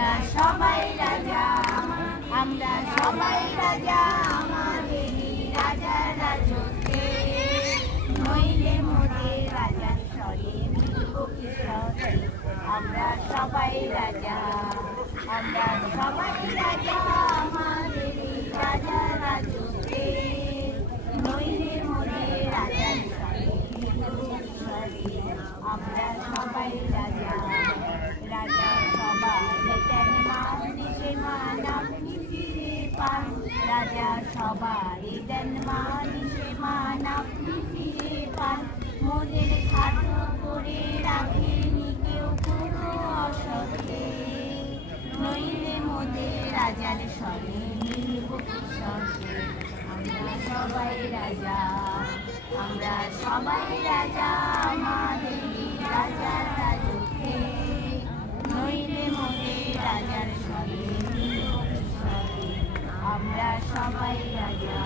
আমরা সবাই রাজা, আমরা সবাই রাজা আমাদেরই রাজার রাজত্বে, নইলে মোদের রাজার স্বরে মিলব কিশোরে। আমরা সবাই রাজা, আমরা সবাই রাজা আমাদেরই রাজার রাজত্বে, নইলে মোদের রাজার স্বরে মিলব কিশোরে। আমরা সবাই রাজা, রাজা সবাই দেন মান সে মান আপনি ফিরে পান, রাজা সবাই দেন মান সে মান আপনি ফিরে পান, মোদের খাটো করে রাখেনি কেউ কোনো অসতে, নইলে মোদের রাজার স্বরে মিলব কিশোরে। আমরা সবাই রাজা, আমরা সবাই রাজা আমাদেরই রাজার রাজত্বে, নইলে মোদের রাজার স্বরে মিলব কিশোরে। আমরা সবাই রাজা।